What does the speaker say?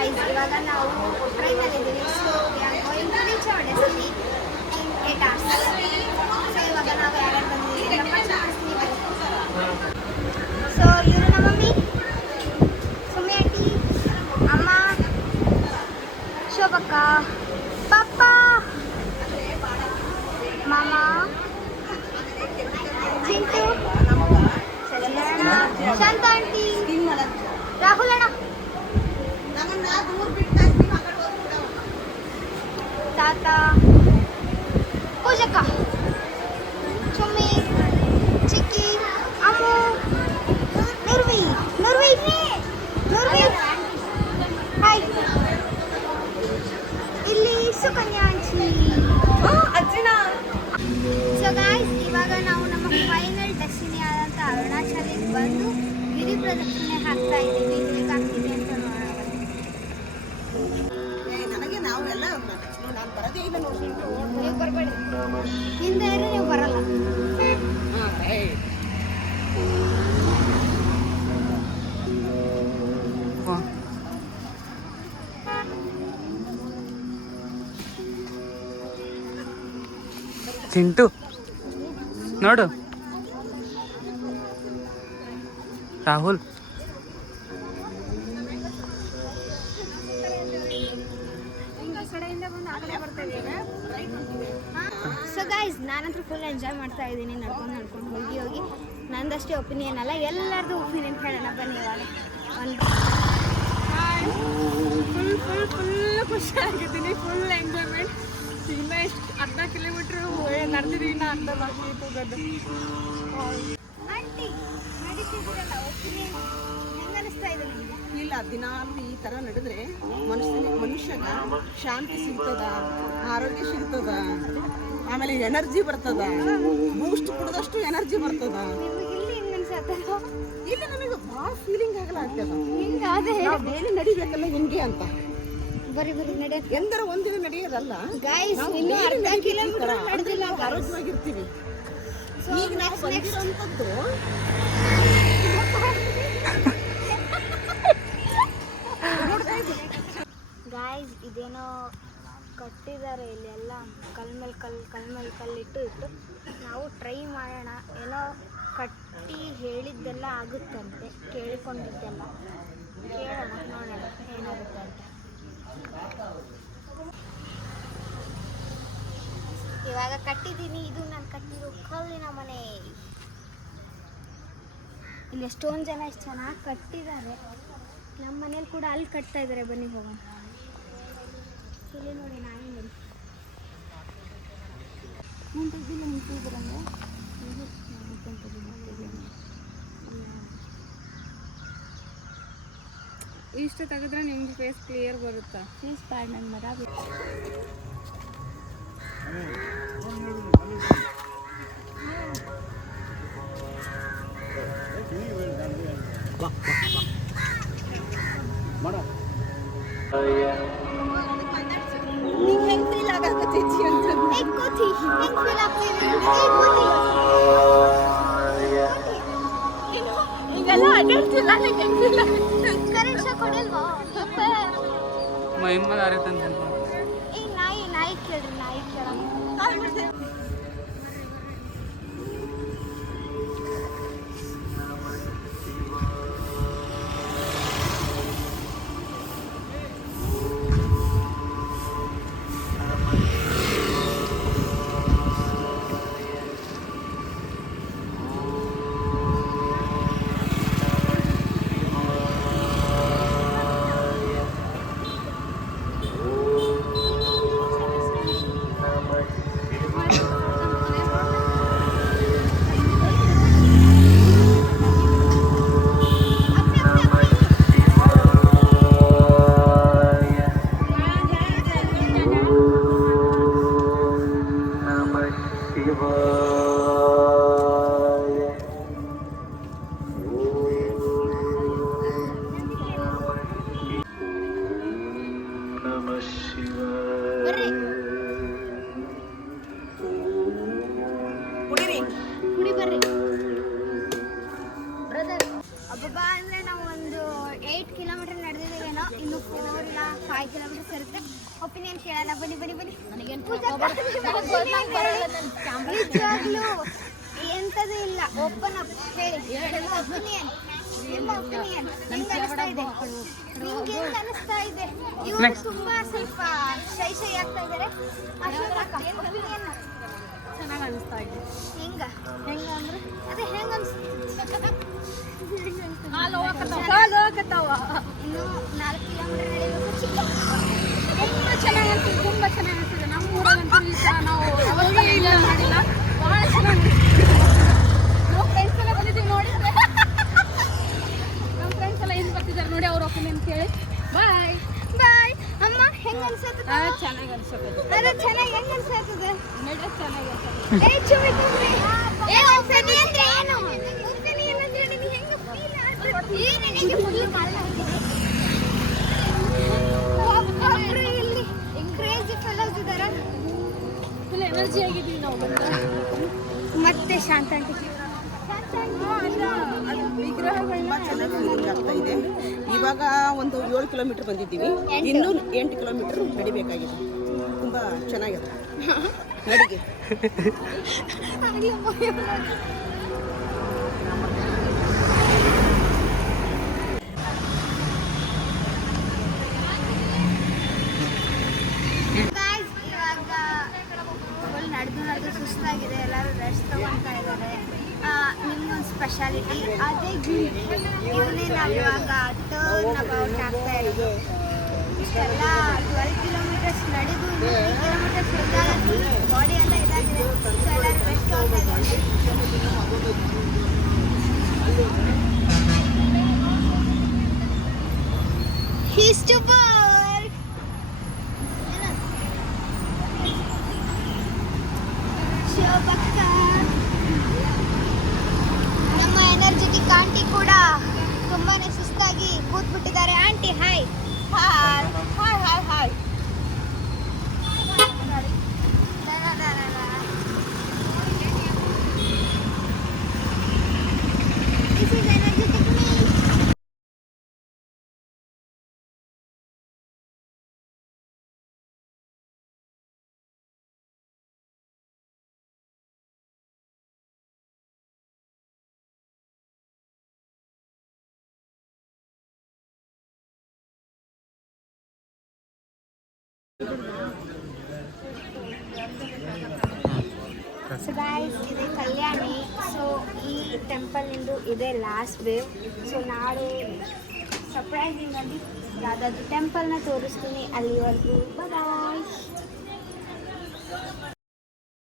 Guys, ಇವಾಗ ನಾವು ಟ್ರೈನಲ್ಲಿದ್ದೀವಿ. So we are going to reach our destiny in 8 hours. So ಇವಾಗ ನಾವು ಯಾರ್ಯಾರು ಬಂದಿದ್ದೀವಿ ಅಂತ ಪರಿಚಯ ಮಾಡಿಸ್ತೀನಿ ಬನ್ನಿ. ಸೊ ಇವರು ನಮ್ಮ ಮಮ್ಮಿ, ಸುಮ್ಮಿ ಆಂಟಿ, ಅಮ್ಮ, ಶೋಭಕ್ಕ, ಪಪ್ಪ, ಮಾಮ, ಚಿಂಟು, ಶಾಂತ ಆಂಟಿ, ರಾಹುಲ್ ಅಣ್ಣ, ತಾತ, ಪೂಜಕ್ಕ, ಚುಮ್ಮಿ, ಚಿಕ್ಕಿ, ಅಮ್ಮು, ನಿರ್ವಿ, ನಿರ್ವಿ, ನಿರ್ವಿ, ಹಾಯ್, ಇಲ್ಲಿ ಸುಕನ್ಯಾ ಆಂಟಿ, ಅಜ್ಜಿನ. ಸೊ ಗಾಯ್ಸ್, ಇವಾಗ ನಾವು ನಮ್ಮ ಫೈನಲ್ ಡೆಸ್ಟಿನಿ ಆದಂಥ ಅರುಣಾಚಲಿಗೆ ಬಂದು ಗಿರಿ ಪ್ರದಕ್ಷಿಣೆ ಹಾಕ್ತಾ ಇದ್ದೀವಿ. ಹೇಗಾಗ್ತಿದೆ ಅಂತ ನೋಡೋಣ. ನನಗೆ ನಾವೆಲ್ಲ ನಾನು ಬರೋದೇ ಇಲ್ಲ ನೋಡಿ. ನೀವು ಬರಬೇಡಿ, ಹಿಂದೆ ಇರೋ ನೀವು ಬರಲ್ಲ. ಚಿಂಟು ನೋಡು, ರಾಹುಲ್ ಸೊ ಗೈಸ್, ನಾನಂತೂ ಫುಲ್ ಎಂಜಾಯ್ ಮಾಡ್ತಾ ಇದ್ದೀನಿ. ನಡ್ಕೊಂಡು ಹೋಗಿ ನಂದಷ್ಟೇ ಒಪಿನಿಯನ್ ಅಲ್ಲ, ಎಲ್ಲರದ್ದು ಒಪಿನಿಯನ್ ಹೇಳೋಣ ಬನ್ನಿ. ಇವಾಗ ಫುಲ್ ಖುಷಿಯಾಗಿದ್ದೀನಿ. Full enjoyment. ಇನ್ನ ಎಷ್ಟು ಅರ್ಧ ಕಿಲೋಮೀಟ್ರ್ ನಡೆದಿದ್ದೀವಿ. ಇನ್ನು ಅರ್ಧ ಬಾಕಿ ಇತ್ತು ಹೋಗೋದು. ಆಂಟಿ ನಡೀತಿದ್ದೀರಲ್ಲ, ಒಪಿನಿಯನ್ ಹೆಂಗೆ ಅನಿಸ್ತಾ ಇದೆ ನಿಮಗೆ? ಇಲ್ಲ, ದಿನಾಲು ಈ ಥರ ನಡೆದ್ರೆ ಮನುಷ್ಯಗ ಶಾಂತಿ ಸಿಗ್ತದ, ಆರೋಗ್ಯ ಸಿಗ್ತದ, ಆಮೇಲೆ ಎನರ್ಜಿ ಬರ್ತದ. ಬೂಸ್ಟ್ ಕುಡಿದಷ್ಟು ಎನರ್ಜಿ ಬರ್ತದ. ನಿಮಗೆ ಇಲ್ಲಿ ಹೆಂಗೆ ಅನ್ಸತ್ತಲ್ಲ? ಇಲ್ಲಿ ನನಗೆ ಭಾಳ ಫೀಲಿಂಗ್ ಆಗಲ್ಲ ಆಗ್ತದ. ಹಿಂಗಾದೆ ಡೈಲಿ ನಡಿಬೇಕಲ್ಲ ಹಿಂಗೆ ಅಂತ. ಬರೀ ನಡೆಯೋದು ಎಂದರ ಒಂದಿನ ನಡೆಯೋದಲ್ಲ ಗೈಸ್. ಇನ್ನೂ ಅರ್ಧ ಕಿಲೋಮೀಟರ್ ನಡೆದಿಲ್ಲ. ನಾವು ಆರೋಗ್ಯವಾಗಿರ್ತೀವಿ. ಈಗ ನಾವು ಬಂದಿರೋಂಥದ್ದು ಗಾಯ್ಸ್, ಇದೇನೋ ಕಟ್ಟಿದ್ದಾರೆ ಇಲ್ಲೆಲ್ಲ ಕಲ್ ಮೇಲೆ ಕಲ್ಲಿಟ್ಟು ನಾವು ಟ್ರೈ ಮಾಡೋಣ. ಏನೋ ಕಟ್ಟಿ ಹೇಳಿದ್ದೆಲ್ಲ ಆಗುತ್ತಂತೆ, ಕೇಳಿಕೊಂಡಿದ್ದೆಲ್ಲ ಕೇಳೋಣ, ನೋಡೋಣ ಏನಾಗುತ್ತೆ ಅಂತ. ಇವಾಗ ಕಟ್ಟಿದ್ದೀನಿ. ಇದು ನಾನು ಕಟ್ಟಿರೋ ಕಲ್ಲಿನ ಮನೆ. ಇಲ್ಲಿ ಎಷ್ಟೊಂದು ಜನ ಎಷ್ಟು ಚೆನ್ನಾಗಿ ಕಟ್ಟಿದ್ದಾರೆ. ನಮ್ಮ ಮನೇಲಿ ಕೂಡ ಅಲ್ಲಿ ಕಟ್ತಾ ಇದ್ದಾರೆ. ಬನ್ನಿ ಹೋಗೋಣ. ಇಲ್ಲಿ ನೋಡಿ, ನಾನೇ ನೋಡಿ ಇಷ್ಟು ತೆಗೆದ್ರೆ ನಿಮ್ಗೆ ಫೇಸ್ ಕ್ಲಿಯರ್ ಬರುತ್ತಾ? ಫೇಸ್ ಪ್ಯಾಡ್ ನನ್ನ ಮರ ಹೆಂಗ್ ಫೀಲ್ ಆಗತ್ತೈತಿ ಅಂತ ಈಗೆಲ್ಲ ಅಡ್ಡಾಡ್ತಿಲ್ಲ. Current shock ಹೊಡೆಯಲ್ವಾ? ಮಹಿಮ್ಮದಾರೈತಂತ ಈ ನಾಯಿ ಕೇಳ್ರಿ, ನಾಯಿ ಕೇಳ. ಏನೋ ಇನ್ನು 4 ಇಲ್ಲ 5 ಕಿಲೋಮೀಟರ್ಸ್ ಇರುತ್ತೆ. ಒಪಿನಿಯನ್ ಕೇಳಲ್ಲ, ಬನ್ನಿ ಬನ್ನಿ ಬನ್ನಿ. ನಿಜವಾಗ್ಲೂ ಎಂಥದ್ದು ಇಲ್ಲ, ಓಪನ್ ಅಪ್ ಹೇಳಿ. ಒಪಿನಿಯನ್, ನಿಮ್ಮ ಒಪಿನಿಯನ್ ಹೆಂಗೆ ಅನಿಸ್ತಾ ಇದೆ? ನಿಮ್ಗೆ ಹೆಂಗೆ ಅನಿಸ್ತಾ ಇದೆ? ಇವರು ತುಂಬಾ ಸ್ವಲ್ಪ ಶೈ ಆಗ್ತಾ ಇದ್ದಾರೆ. ಅಶೋಕ ಒಪಿನಿಯನ್ ಚೆನ್ನಾಗಿ ಅನಿಸ್ತಾ ಇದೆ. ಹೆಂಗ ಅಂದ್ರೆ ಅದೇ ಹೆಂಗ ಹಾಲು ಹೋಗಕತ್ತಾವ. ಇನ್ನು 4 ಕಿಲೋಮೀಟರ್ ನಡೀಬೇಕು. ತುಂಬ ಚೆನ್ನಾಗಿ ಅನಿಸ್ತಿದೆ, ತುಂಬ ಚೆನ್ನಾಗಿ ಅನಿಸ್ತಿದೆ. ನಮ್ಮ ಊರಾಗಂತೂ ಈ ಥರ ನಾವು ಯಾವತ್ತೂ ಎಂಜಾಯ್ ಮಾಡಿಲ್ಲ. ಭಾಳ ಚೆನ್ನಾಗಿ ನಾವು ಫ್ರೆಂಡ್ಸ್ ಎಲ್ಲ ಬಂದಿದ್ದೀವಿ ನೋಡಿ. ನಮ್ಮ ಫ್ರೆಂಡ್ಸ್ ಎಲ್ಲ ಏನು ಬರ್ತಿದ್ದಾರೆ ನೋಡಿ, ಅವ್ರ ಒಪಿನಿಯನ್ ಕೇಳಿ. ಬಾಯ್ ಬಾಯ್. ಅಮ್ಮ ಹೆಂಗ ಅನ್ಸತ್ತದ? ಚೆನ್ನಾಗಿ ಅನ್ಸುತ್ತೆ. ಅದೇ ಚೆನ್ನಾಗಿ ಹೆಂಗ ಅನ್ಸತ್ತದ? ನಡೆ ಚೆನ್ನಾಗಿ ಏ ಚುಮ್ಮಿ ಚುಮ್ಮಿ. ಏ ಒಪಿನಿಯನ್ ಅಂದ್ರೆ ಏನು? ಒಪಿನಿಯನ್ ಅಂದ್ರೆ ನಿಮಗೆ ಹೆಂಗ ಫೀಲ್ ಆಗ್ತದೆ? ಏನು ನಿಮಗೆ ಫುಲ್ ಕಾಲ ಆಗ್ತಿದೆ? ಒಬ್ಬೊಬ್ರು ಇಲ್ಲಿ ಕ್ರೇಜಿ ಫೆಲೋಸ್ ಇದಾರ. ಫುಲ್ ಎನರ್ಜಿ ಆಗಿದ್ದೀವಿ ನಾವು ಬಂದ. ಮತ್ತೆ ಶಾಂತ ಆಂಟಿ ತುಂಬ ಚೆನ್ನಾಗಿ ಫೀಲಿಂಗ್ ಆಗ್ತಾ ಇದೆ. ಇವಾಗ ಒಂದು 7 ಕಿಲೋಮೀಟರ್ ಬಂದಿದ್ದೀವಿ, ಇನ್ನೂ 8 ಕಿಲೋಮೀಟರ್ ನಡಿಬೇಕಾಗಿದೆ. ತುಂಬ ಚೆನ್ನಾಗಿದೆ ನಡಿಗೆ. ಇವಾಗ ಫುಲ್ ನಡೆದು ಸುಸ್ತಾಗಿದೆ, ಎಲ್ಲರೂ ರೆಸ್ಟ್ ತಗೊಳ್ತಾ ಇದ್ದಾರೆ. ನಿಮ್ಮೊಂದು ಸ್ಪೆಷಾಲಿಟಿ ಅದೇ ಇವನ್ನೇ ನಾವು ಇವಾಗ ಟರ್ನ್ ಅಬೌಟ್ ಆಗ್ತಾ ಇರೋದು. ಇಷ್ಟೆಲ್ಲ 12 ಕಿಲೋಮೀಟರ್ಸ್ ನಡೆದು 3 ಕಿಲೋಮೀಟರ್ಸ್ ಇದ್ದಾಗಿ ಬಾಡಿ ಎಲ್ಲ ಇದಾಗಿದೆ. ಸೊ ಎಲ್ಲರೂ ರೆಸ್ಟ್ ತಗೊಳ್ತಾ ಇದ್ದಾರೆ. He's too bored. ಶೋಭಕ್ಕ, ನಮ್ಮ ಎನರ್ಜೆಟಿಕ್ ಆಂಟಿ ಕೂಡ ತುಂಬಾನೇ ಸುಸ್ತಾಗಿ ಕೂತ್ಬಿಟ್ಟಿದ್ದಾರೆ. Aunty hi. Hi hi hi hi. This is energetic me. So guys, ಇದೆ ಕಲ್ಯಾಣಿ. ಸೊ ಈ ಟೆಂಪಲ್ನಿಂದು ಇದೆ ಲಾಸ್ಟ್ ವೇವ್. ಸೊ ನಾಳೆ ಸರ್ಪ್ರೈಸಿಂಗ್ ಆಗಿ ಯಾವುದಾದ್ರು ಟೆಂಪಲ್ನ ತೋರಿಸ್ತೀನಿ. ಅಲ್ಲಿವರೆಗೂ ಬಾಯ್.